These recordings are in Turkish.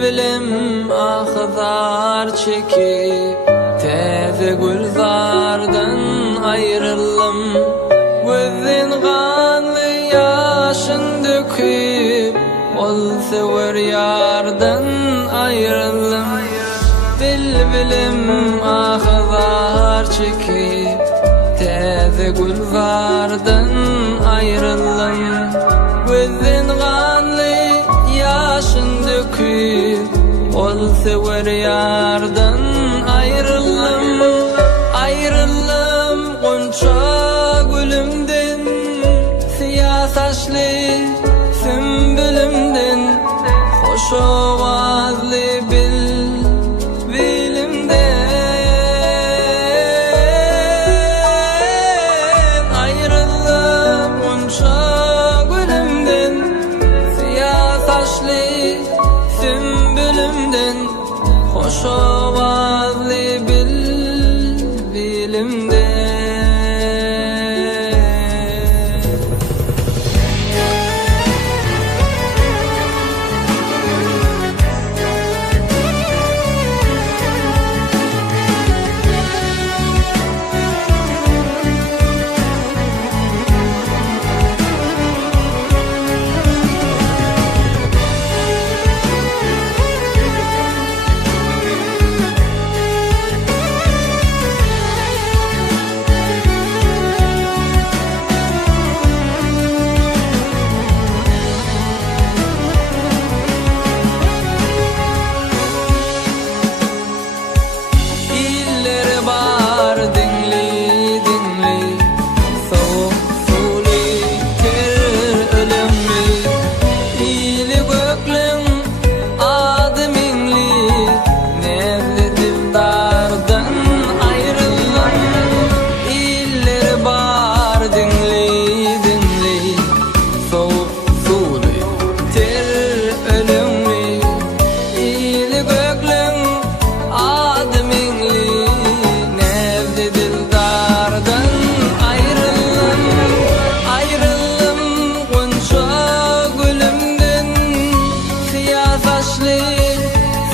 bilim ahzar çekip teze gülzardan ayrıldım. Gözün kanlı yaşın döküp ol sever yardan ayrıldım. Bilim ahzar çekip teze gülzardan ayrıldım. Gözün kanlı yaşın döküp ol sever yardan ayrıldım. Ayrıldım gonca gülümden, siyah saçlı sümbülümden, hoş ovazlı bilbilimden. Ayrıldım gonca gülümden, siyah saçlı sümbülümden, hoş ovazlı bilbilimden.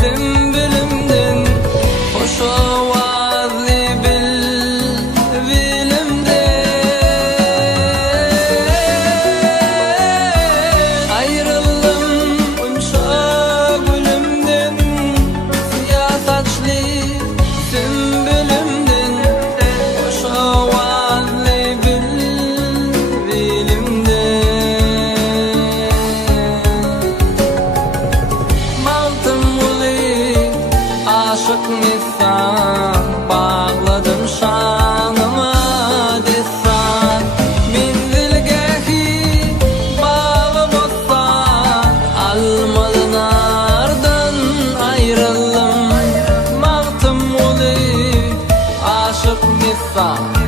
Sümbülümden, hoş ovazlı bilbilimden. Ayrıldım gonca gülümden, siyah saçlı sümbülümden, hoş ovazlı bilbilimden. Aşık misan bağladım şanıma desan, menzilgehi bağı bossan, almadın ardan ayrıldım. Mağtım olu aşık misan